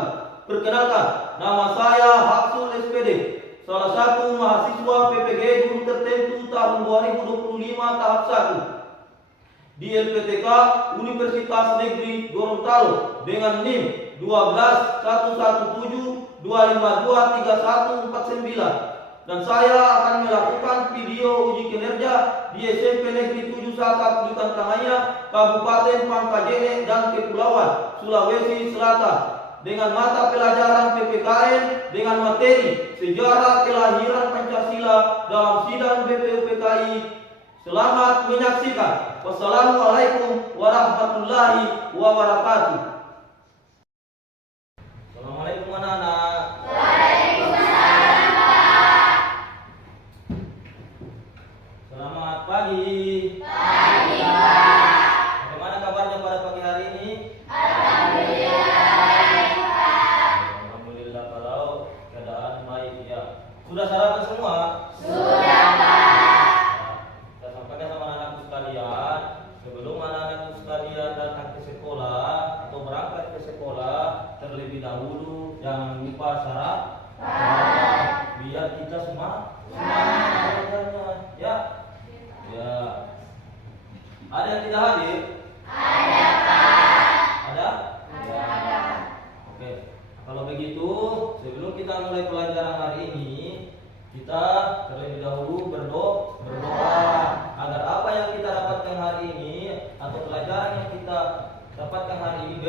wabarakatuh. Perkenalkan, nama saya Haksul SPD, salah satu mahasiswa PPG Guru Tertentu tahun 2025 tahap 1 di LPTK Universitas Negeri Gorontalo dengan NIM 121172523149, dan saya akan melakukan video uji kinerja di SMP Negeri 7 Saka Kulitan Tangaya, Kabupaten Pangkajene dan Kepulauan Sulawesi Selatan dengan mata pelajaran PPKN dengan materi Sejarah Kelahiran Pancasila dalam sidang BPUPKI. Selamat menyaksikan. Wassalamualaikum warahmatullahi wabarakatuh. Assalamualaikum anak-anak. Waalaikumsalam, Pak. Selamat pagi. Pagi, Pak. Bagaimana kabarnya pada pagi hari ini? Alhamdulillah baik, Pak. Alhamdulillah kalau keadaan baik ya. Sudah sarapan semua? Sudah, Pak. Saya sampaikan sama anak-anakku sekalian, sebelum anak-anakku sekalian datang ke sekolah atau berangkat ke sekolah, terlebih dahulu jangan lupa sarapan biar kita semua belajarnya ya. Ya. Ada yang tidak hadir? Ada, Pak. Ada? Ada. Oke. Kalau begitu, sebelum kita mulai pelajaran hari ini, kita terlebih dahulu berdoa agar apa yang kita dapatkan hari ini atau pelajaran yang kita dapatkan hari ini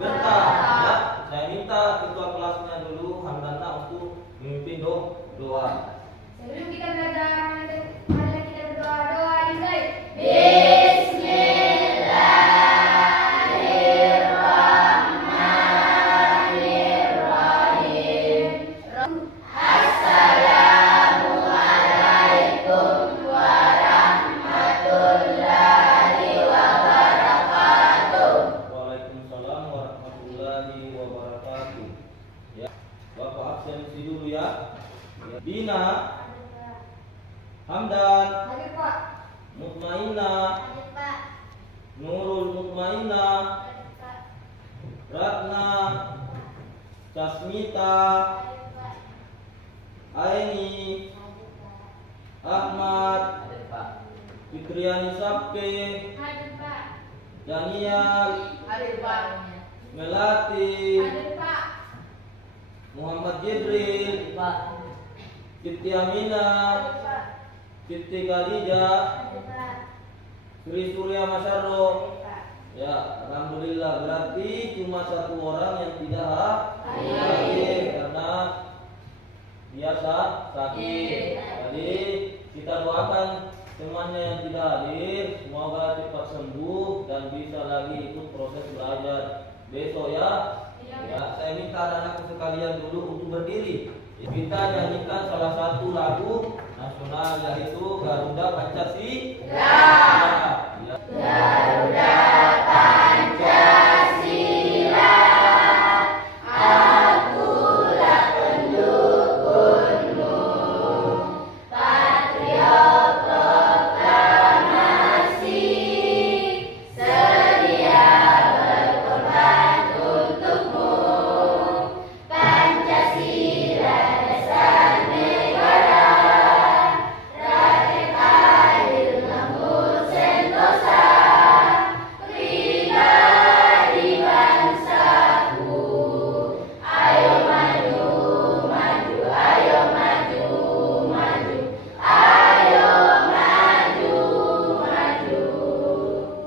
berkah. Ya, saya minta ketua kelasnya dulu Hamdana untuk memimpin doa. Sebelum kita belajar, mari kita berdoa dimulai. Bismillahirrahmanirrahim. Assalamualaikum warahmatullahi wabarakatuh. Waalaikumsalam warahmatullahi wabarakatuh. Ya, Bapak absensi dulu ya. Bina, Hamdan, Hadir, Pak. Mutmainah, Hadir, Pak. Nurul Mutmainah, Hadir, Pak. Ratna, Casmita, Hadir, Pak. Aini, Hadir, Pak. Ahmad, Hadir, Pak. Fitriani Sapke, Hadir, Pak. Daniel, Hadir, Pak. Melati, Hadir, Pak. Muhammad Jibril, Pak. Siti Aminah, Hadir, Pak. Siti Khadijah, Hadir, Pak. Sri Surya Masyarro. Hadir, Pak. Ya, alhamdulillah, berarti cuma satu orang yang tidak Hadir. hadir karena biasa sakit. Iya. Jadi kita doakan temannya yang tidak hadir, semoga cepat sembuh dan bisa lagi ikut proses belajar besok ya. Iya. Ya, saya minta anak-anakku sekalian dulu untuk berdiri. Kita nyanyikan salah satu lagu nasional yaitu Garuda Pancasila. Ya. Garuda Pancasila, akulah pendukungmu, patriot proklamasi, sedia berkorban untukmu. Pancasila dasar negara, rakyat adil makmur sentosa, pribadi bangsaku. Ayo maju, maju, ayo maju, maju, ayo maju, maju.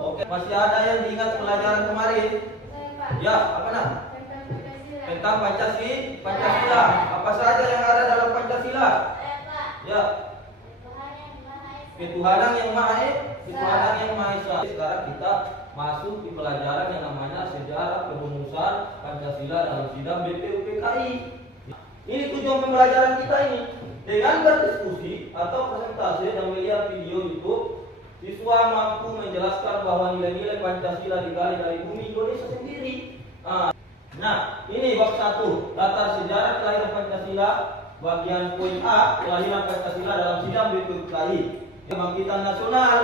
Oke, masih ada yang diingat pelajaran kemarin? Ya, apa nah? Tentang Pancasila. Apa saja yang ada dalam Pancasila? Ya, ketuhanan yang Maha Esa. Sekarang kita masuk di pelajaran yang namanya sejarah perumusan Pancasila dalam sidang BPUPKI. Ini tujuan pembelajaran kita ini. Dengan berdiskusi atau presentasi dan melihat video YouTube, siswa mampu menjelaskan bahwa nilai-nilai Pancasila digali dari bumi Indonesia sendiri. Nah, ini bab 1, latar sejarah kelahiran Pancasila, bagian poin A, kelahiran Pancasila dalam sidang BPUPKI. Kebangkitan nasional,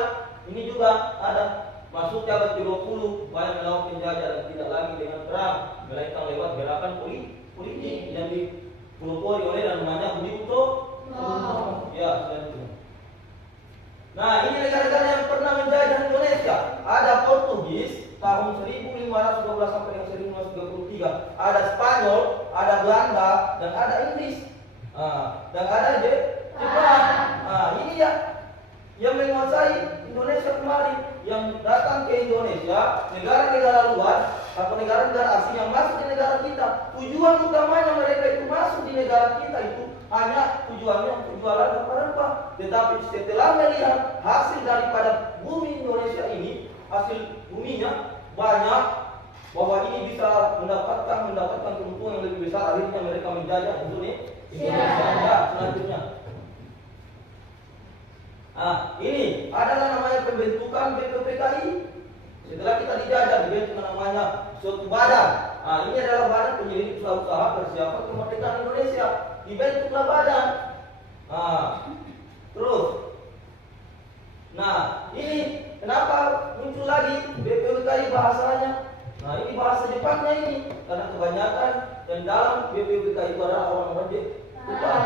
ini juga ada masuknya abad ke-20 banyak melakukan penjajah dan tidak lagi dengan perang, melainkan lewat gerakan politik yang dipelopori oleh dan namanya Budi Utomo. Ya, selanjutnya. Nah, ini negara-negara yang pernah menjajah Indonesia. Ada Portugis tahun 1512 sampai dengan 1533. Ada Spanyol, ada Belanda, dan ada Inggris. Dan ada Jepang. Ini ya yang menguasai Indonesia kemarin, yang datang ke Indonesia, negara-negara luar atau negara-negara asing yang masuk di negara kita. Tujuan utamanya mereka itu masuk di negara kita itu hanya tujuannya untuk jualan rempah-rempah. Tetapi setelah melihat hasil daripada bumi Indonesia ini, hasil buminya banyak, bahwa ini bisa mendapatkan keuntungan yang lebih besar, akhirnya mereka menjajah Indonesia. Ya, selanjutnya. Ini adalah namanya pembentukan BPUPKI. Setelah kita dijajah, dibentuk namanya suatu badan. Ini adalah badan penyelidik usaha-usaha persiapan kemerdekaan Indonesia. Dibentuklah badan. Terus. Ini kenapa muncul lagi BPUPKI bahasanya? Ini bahasa Jepangnya ini, karena kebanyakan dan dalam BPUPKI itu adalah orang-orang Jepang.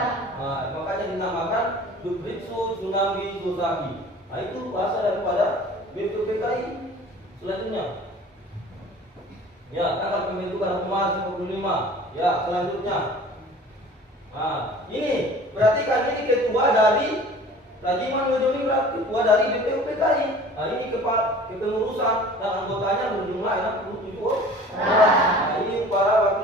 Makanya dinamakan Dubritsu Tsunami Sosaki. Itu bahasa daripada BPUPKI. Selanjutnya, ya, tanggal pembentukan Humas 55. Ya, selanjutnya. Ini perhatikan, ini ketua dari Rajiman Widodingrat, ketua dari BPUPKI. Ini kepengurusan dan anggotanya berjumlah 67 orang. Ini para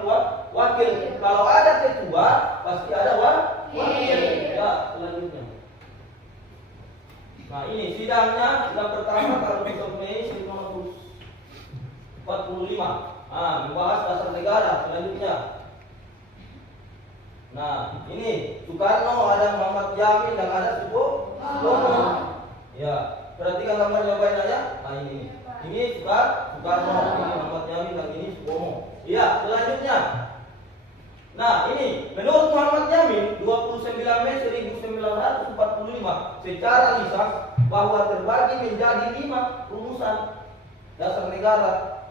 wakil. Kalau ada ketua, pasti ada wakil. Ya, selanjutnya. Ini sidang pertama tanggal 1 Mei 1945. Membahas dasar negara. Selanjutnya. Ini Soekarno, ada Muhammad Yamin, dan ada Subomo. Ya, perhatikan gambarnya baik-baiknya. Ini Soekarno, ini Muhammad Yamin, dan ini Subomo. Ya, selanjutnya. Ini menurut Muhammad Yamin 29 Mei 1945 secara lisan bahwa terbagi menjadi 5 rumusan dasar negara.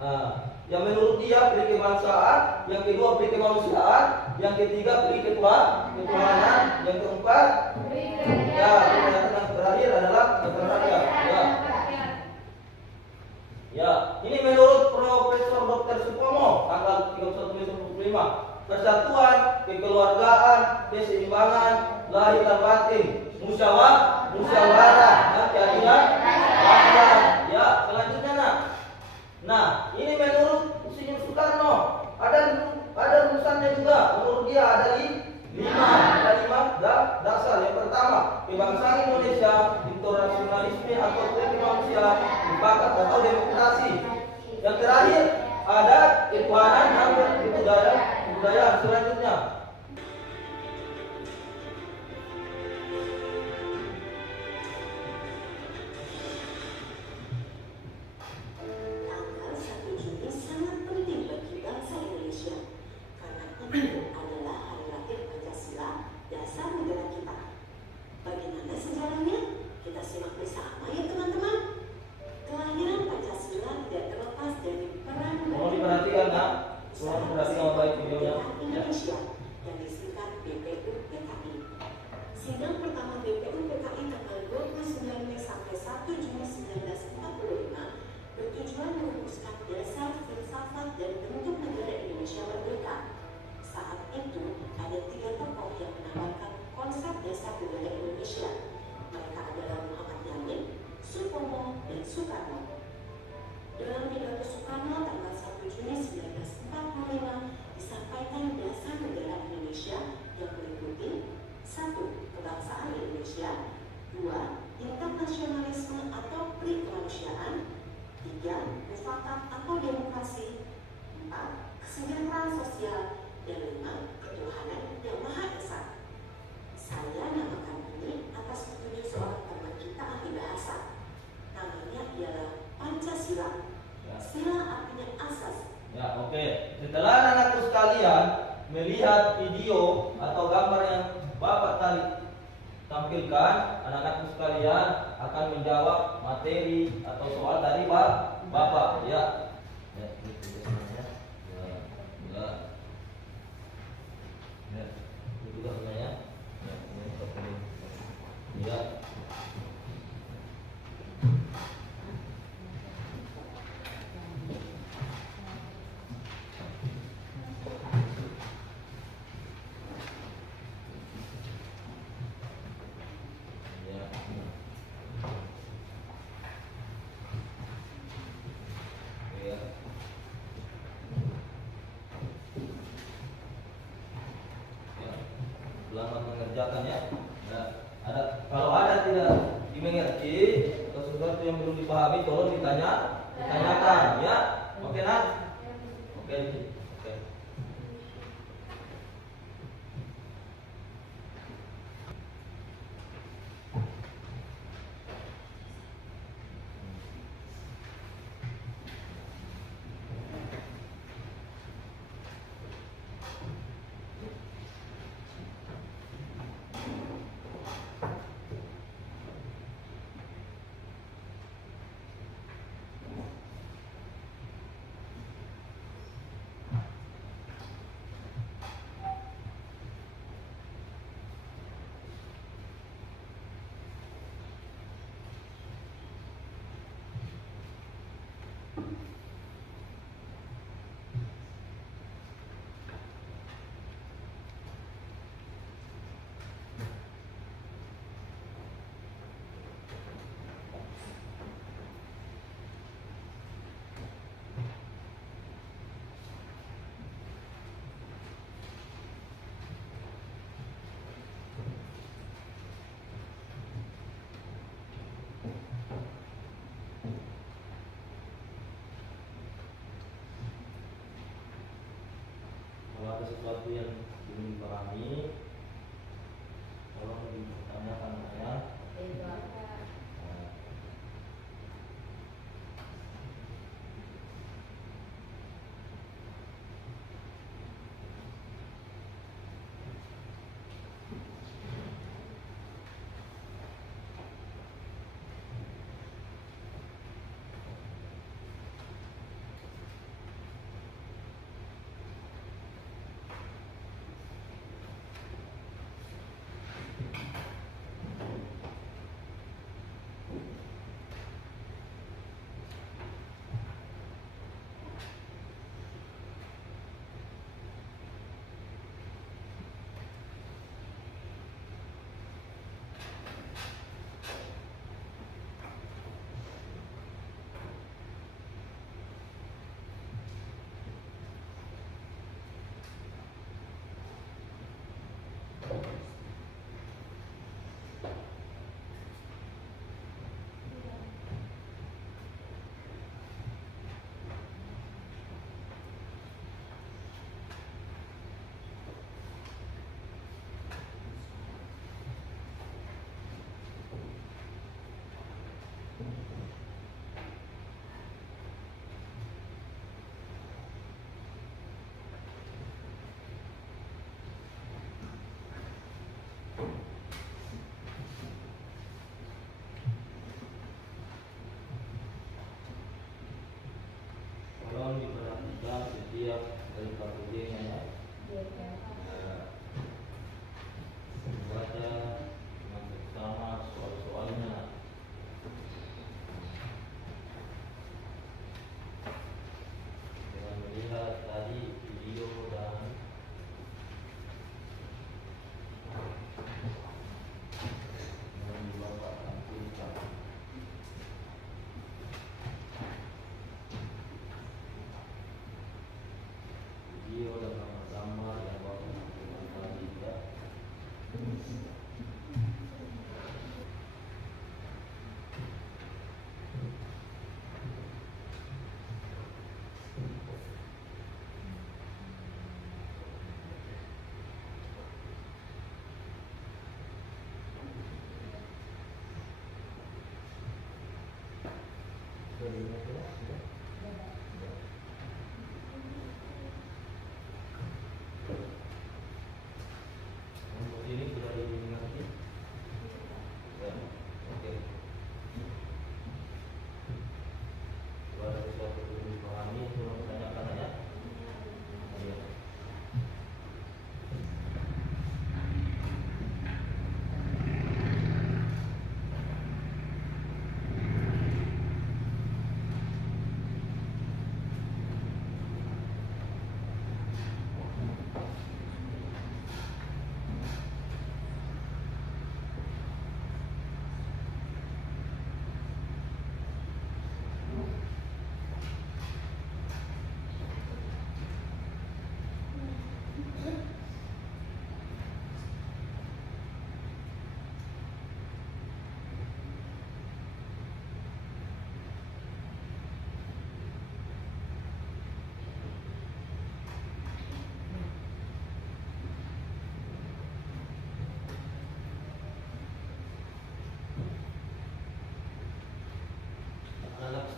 Yang menurut dia beri kebangsaan, yang kedua beri kemanusiaan, yang ketiga beri ketuhanan, yang keempat ya, yang terakhir adalah rakyat. Ya, ini menurut Profesor Dr. Supomo tanggal 31 Mei 1945. Persatuan, kekeluargaan, keseimbangan, lahir dan batin, musyawarah, dan keadilan. Ya, selanjutnya ini menurut Insinyur Soekarno ada rumusannya juga. Menurut dia ada 5 dasar. Yang pertama, kebangsaan Indonesia, internasionalisme atau kemanusiaan, mufakat atau demokrasi. Yang terakhir ada ketuhanan dan kebudayaan. Selanjutnya. Tanggal 1 Juni sangat penting bagi bangsa Indonesia karena itu adalah hari lahir Pancasila, dasar negara kita. Bagaimana sejarahnya? Kita simak bersama ya teman-teman. Kelahiran Pancasila tidak terlepas dari peran Diperhatikan, perhatikan baik videonya. Indonesia yang disingkat BPUPKI. Sidang pertama BPUPKI tanggal 29 Mei sampai 1 Juni 1945 bertujuan merumuskan dasar, filsafat, dan bentuk negara Indonesia merdeka. Saat itu ada 3 tokoh yang menawarkan konsep dasar negara Indonesia. Mereka adalah Muhammad Yamin, Supomo, dan Soekarno. Dalam pidato Soekarno tanggal 1 Juni 1945 disampaikan dasar negara Indonesia yang meliputi 1. Kebangsaan Indonesia, 2. Internasionalisme atau perikemanusiaan, 3. Mufakat atau demokrasi, 4. Kesejahteraan sosial, dan 5. Ketuhanan yang Maha Esa. Saya namakan ini atas petunjuk seorang teman kita ahli bahasa. Namanya ialah Pancasila. Sila artinya asas. Ya, oke. Setelah anak-anakku sekalian melihat video atau gambar yang Bapak tadi menampilkan anak-anakku sekalian akan menjawab materi atau soal dari Bapak ya. Ya, ini tugasnya. Ya, ya. Ya, ini tugasnya ya. Ya, ini tugasnya. Ya. Selamat mengerjakan ya. Nah, kalau ada tidak dimengerti atau sesuatu yang belum dipahami, tolong ditanyakan ya. Oke nak? Oke. Oke. Kalau ada sesuatu yang belum dipahami, tolong ditanyakan ya.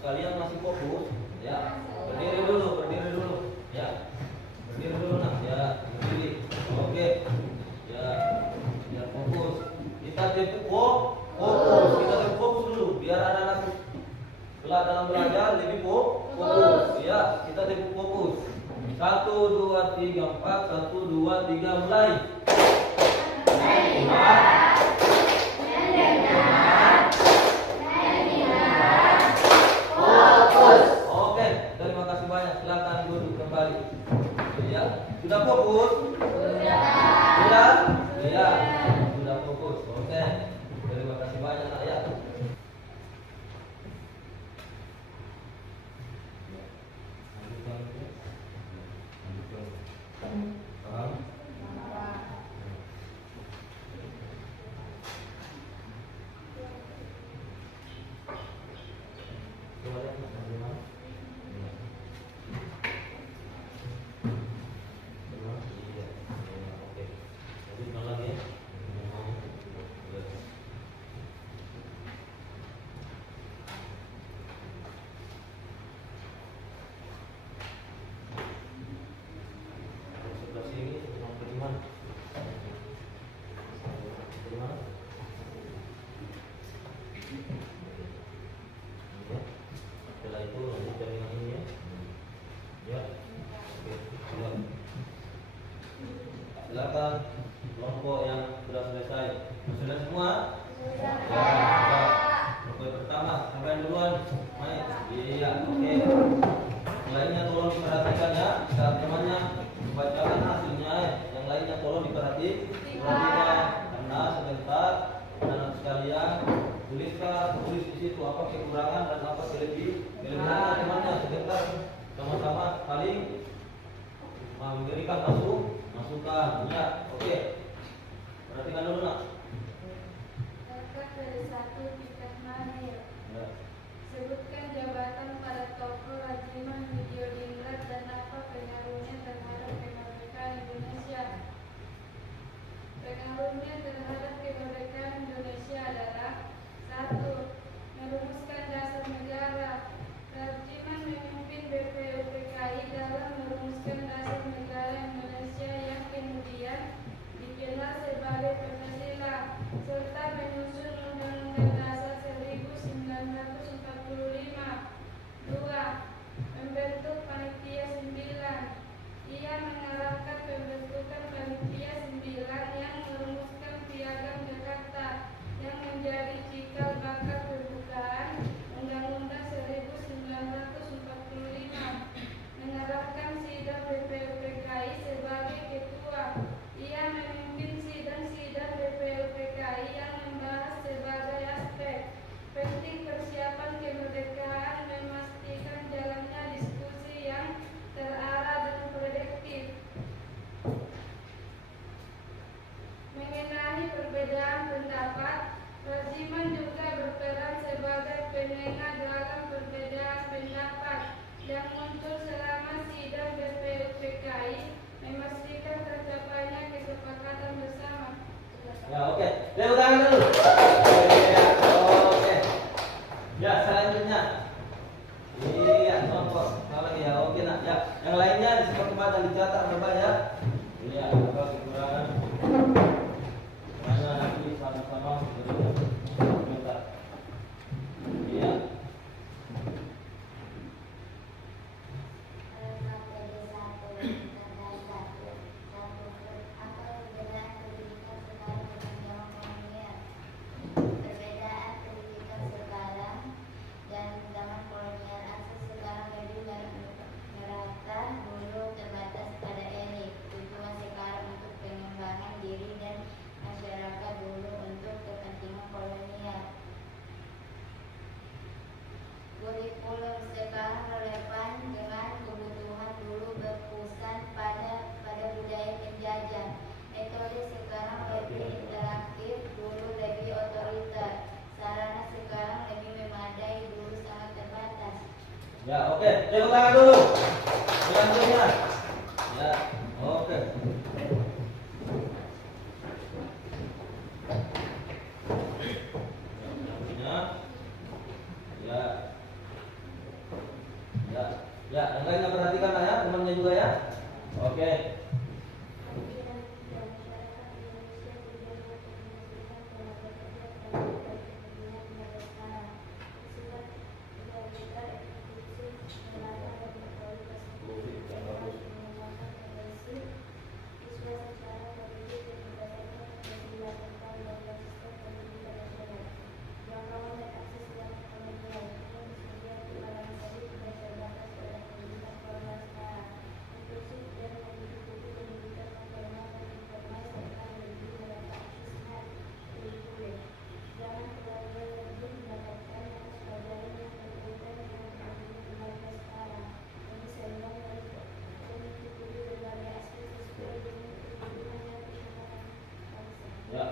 sekalian masih fokus, ya. Berdiri dulu, ya. Berdiri dulu nak, ya. Berdiri. Oke. Ya. Biar fokus. Kita fokus. Kita fokus dulu, biar anak-anak dalam belajar lebih fokus. Ya, kita fokus. 1, 2, 3, 4. 1, 2, 3, mulai. Oke, terima kasih banyak. Silakan duduk kembali. Ya, sudah fokus? Sudah? Iya, sudah fokus. Oke, terima kasih banyak nak ya. Paham? Coba lihat bagaimana? Iya. Oke. Jadi ulang lagi ya. Sebelah sini mau bagaimana? Bagaimana? Ya. Setelah itu lanjutkan dengan ini ya. Ya. Oke. Siap. Silakan kelompok yang sudah selesai. Sudah semua? Ya. Kelompok pertama, sampai duluan. Main. Iya. Oke. Lainnya tolong diperhatikan ya. Saat temannya membacakan hasilnya, yang lainnya tolong diperhatikan. Karena sebentar anak sekalian tulis di situ apa kekurangan dan apa kelebihannya temannya. Sebentar sama-sama saling memberikan masukan. Ya, oke. Perhatikan dulu nak. Kakak dari 1 tingkat mahir. Ya. Sebutkan jabatan pada tokoh Rajiman Widyodingrat dan apa pengaruhnya terhadap kemerdekaan Indonesia. Pengaruhnya terhadap kemerdekaan Indonesia adalah 1. Merumuskan dasar negara. Rajiman memimpin BPUPKI dalam merumuskan dasar negara Indonesia yang kemudian dikenal sebagai Pancasila, serta menyusun Undang-Undang Dasar 1945. 2. Membentuk Panitia 9. Ia mengarahkan pembentukan Panitia 9 yang merumuskan Piagam Jakarta yang menjadi cikal bakal pembukaan Undang-Undang 1945. Mengarahkan sidang BPUPKI sebagai ketua. Ia memimpin sidang-sidang BPUPKI yang membahas sebagai aspek penting persiapan kemerdekaan, memastikan jalannya diskusi yang terarah dan produktif. Mengenai perbedaan pendapat, Rajiman juga berperan sebagai penengah dalam perbedaan pendapat yang muncul selama sidang BPUPKI, memastikan tercapainya kesepakatan bersama. Ya, oke. Tepuk tangan dulu. Ya, oke. Ya, selanjutnya. Iya, kelompok. Kalau lagi ya, oke nak. Ya, yang lainnya disepakati dan dicatat Bapak ya. Iya, apa kekurangan? Mana nanti sama-sama bentar. Iya. Perbedaan pendidikan sekarang dan zaman kolonial akses sekarang lebih merata, dulu terbatas pada elit. Tujuan sekarang untuk pengembangan diri dan masyarakat, dulu untuk kepentingan kolonial. Kurikulum sekarang relevan dengan kebutuhan, dulu berpusat pada budaya penjajah. Metode sekarang lebih interaktif, dulu lebih otoriter. Sarana sekarang lebih memadai, dulu sangat terbatas. Ya, oke. Tepuk tangan dulu. Selanjutnya. Ya, oke. Selanjutnya. Ya.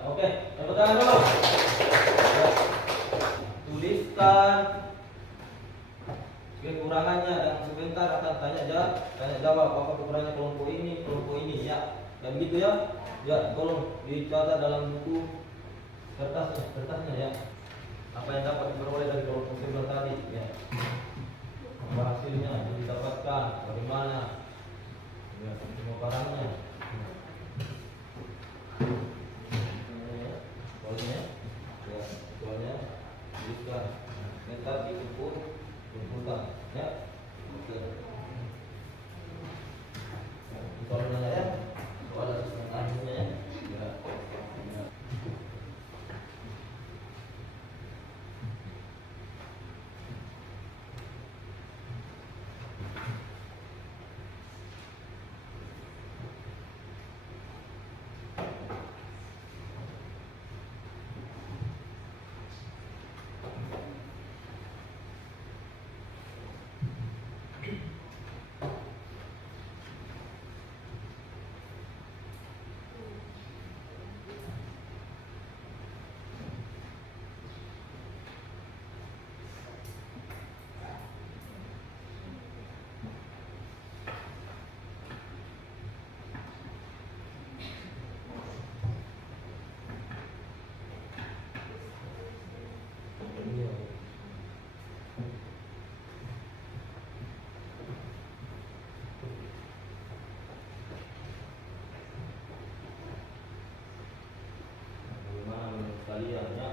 Oke, tepuk tangan dulu. Ya. Tuliskan kekurangannya dan sebentar akan tanya jawab apa kekurangan kelompok ini ya. Dan begitu ya. Ya, tolong dicatat dalam buku kertasnya ya. Apa yang dapat diperoleh dari kelompok sebelah tadi ya. Apa hasilnya yang didapatkan, bagaimana ya, semua barangnya. Soalnya ya, soalnya tuliskan minta kumpulkan ya. Oke. Soalnya ya, soal sebenarnya ya. Ya. Bagaimana menurut kalian ya?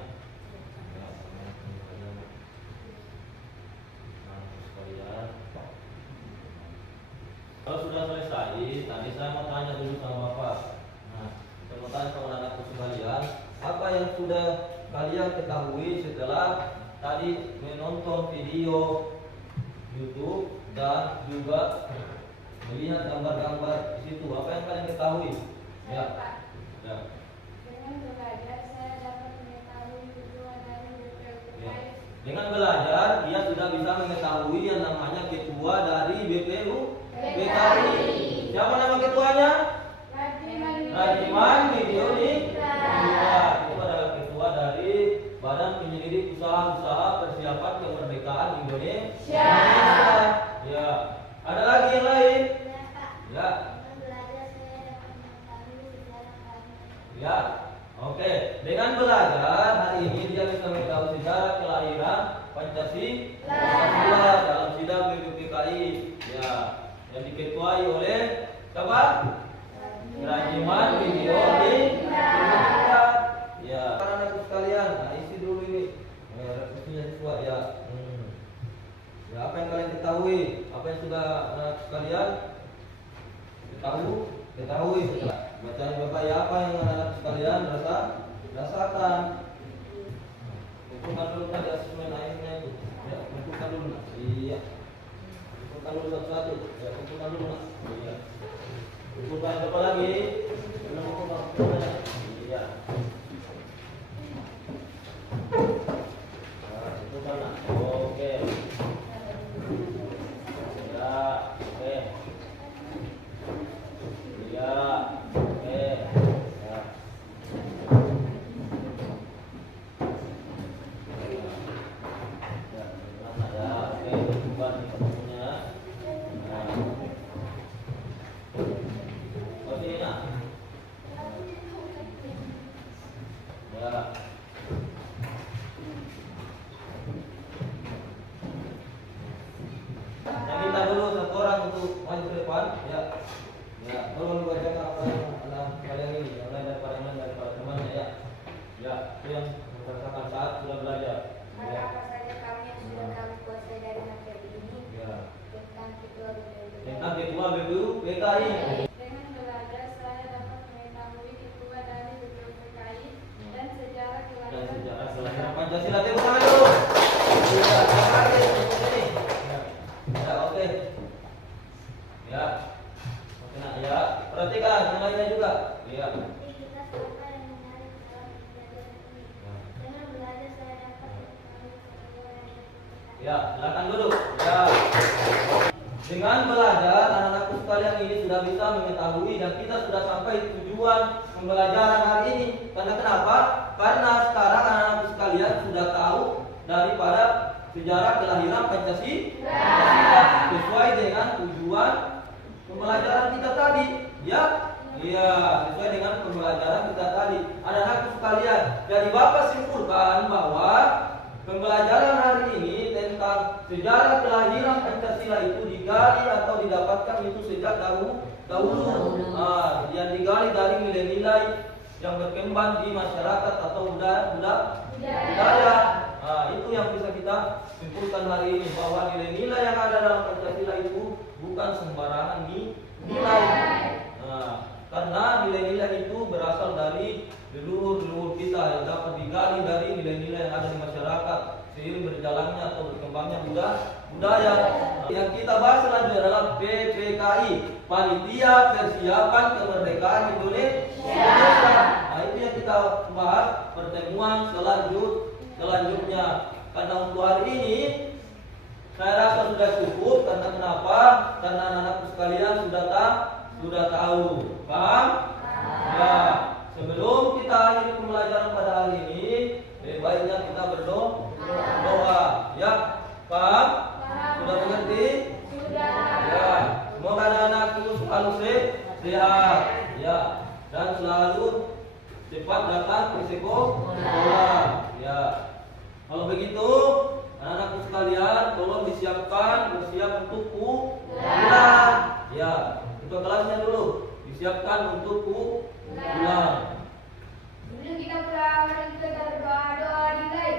Ya, sekalian. Kalau sudah selesai, tadi saya mau tanya dulu sama Bapak. Nah, saya mau tanya sama anakku sekalian, apa yang sudah kalian ketahui setelah tadi menonton video YouTube dan juga melihat gambar-gambar di situ? Apa yang kalian ketahui? Ya. Pak, Ya. dengan belajar saya dapat mengetahui tujuan dari BPUPKI. Ya. Dengan belajar, dia sudah bisa mengetahui yang namanya ketua dari BPUPKI. Siapa nama ketuanya? Rajiman Widyodiningrat. Itu adalah ketua dari Badan Penyelidik Usaha-usaha Persiapan Kemerdekaan Indonesia. Ya. Ada lagi yang lain? Ya, Pak. Ya. Dengan belajar saya dapat mengetahui sejarah kami. Ya. Oke. Dengan belajar hari ini dia bisa mengetahui sejarah kelahiran Pancasila dalam sidang BPUPKI. Ya. Yang diketuai oleh siapa? Rajiman Widyodiningrat. Ya. Anak-anak sekalian, nah isi dulu ini. Revisinya siswa ya. Ya, apa yang kalian ketahui? Apa yang sudah anak sekalian ketahui setelah bacaan Bapak ya, apa yang anak sekalian rasakan? Kumpulkan dulu tadi asesmen akhirnya itu. Ya, kumpulkan dulu. Iya. Kumpulkan dulu satu-satu. Ya, kumpulkan dulu, Mas. Iya. Kumpulkan apa lagi? Belum kumpulkan. Iya. Nah, kumpulkan. Oke. Ya, oke. Ya, oke. Ya. Yang kita dulu satu orang untuk maju ke depan, ya. Ya, tolong dibacakan apa yang anak kalian ini, yang lain daripada temannya ya. Ya, itu yang merasakan saat sudah belajar. Ya. Apa saja kami yang sudah kami kuasai dari materi ini Ya. tentang ketua BPUPKI. Tentang ketua BPUPKI. Dengan belajar saya dapat mengetahui ketua dari BPUPKI dan sejarah Dan kelahiran sejarah kelahiran Pancasila. Tepuk tangan dulu. Ya, terima kasih untuk ini. Ya. Ya, oke. Ya. Oke, nak ya. Perhatikan yang lainnya juga. Ya. Nanti kita sampai yang menarik dalam pembelajaran ini. Dengan belajar saya dapat mengetahui ketua BPUPKI. Ya, silakan duduk. Ya. Dengan belajar, anak-anakku sekalian ini sudah sudah bisa mengetahui dan kita sudah sampai tujuan pembelajaran hari ini. Karena kenapa? Karena sekarang anak-anak sekalian sudah tahu daripada sejarah kelahiran Pancasila sesuai dengan tujuan pembelajaran kita tadi. Ya, iya, sesuai dengan pembelajaran kita tadi. Anak-anak sekalian, jadi Bapak simpulkan bahwa pembelajaran hari ini tentang sejarah kelahiran Pancasila itu digali atau didapatkan itu sejak dahulu. Yang digali dari nilai-nilai yang berkembang di masyarakat atau budaya. Itu yang bisa kita simpulkan hari ini, bahwa nilai-nilai yang ada dalam Pancasila itu bukan sembarangan nilai. Karena nilai-nilai itu berasal dari leluhur kita yang dapat digali dari nilai-nilai yang ada di masyarakat seiring berjalannya atau berkembangnya budaya. Yang kita bahas selanjutnya adalah PPKI, Panitia Persiapan Kemerdekaan Indonesia. Itu yang kita bahas pertemuan selanjutnya. Karena untuk hari ini saya rasa sudah cukup. Karena kenapa? Karena anak-anak sekalian sudah tahu. Paham? Ya. Sebelum kita akhiri pembelajaran pada hari ini, baiknya kita berdoa. Ya, paham? Sudah mengerti? Ya. Semoga anak-anakku selalu sehat. Ya. Dan selalu cepat datang ke sekolah. Ya. Kalau begitu, anak-anakku sekalian, tolong bersiap untuk pulang. Ya. Untuk kelasnya dulu disiapkan untuk pulang. Sebelum kita pulang, mari kita berdoa dimulai.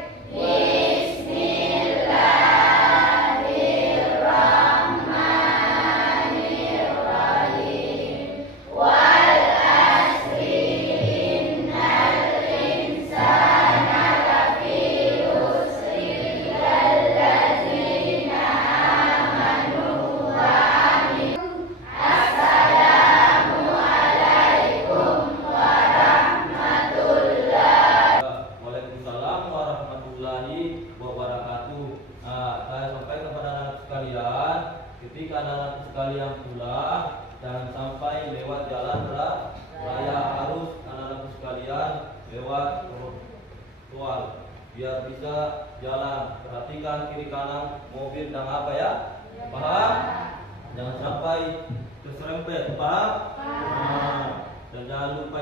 Waalaikumsalam warahmatullahi wabarakatuh. Saya sampaikan kepada anak sekalian, ketika anak sekalian pulang, jangan sampai lewat jalan raya, harus anak sekalian lewat trotoar biar bisa jalan. Perhatikan kiri kanan mobil dan apa ya? Paham? Jangan sampai terserempet, paham? Dan jangan lupa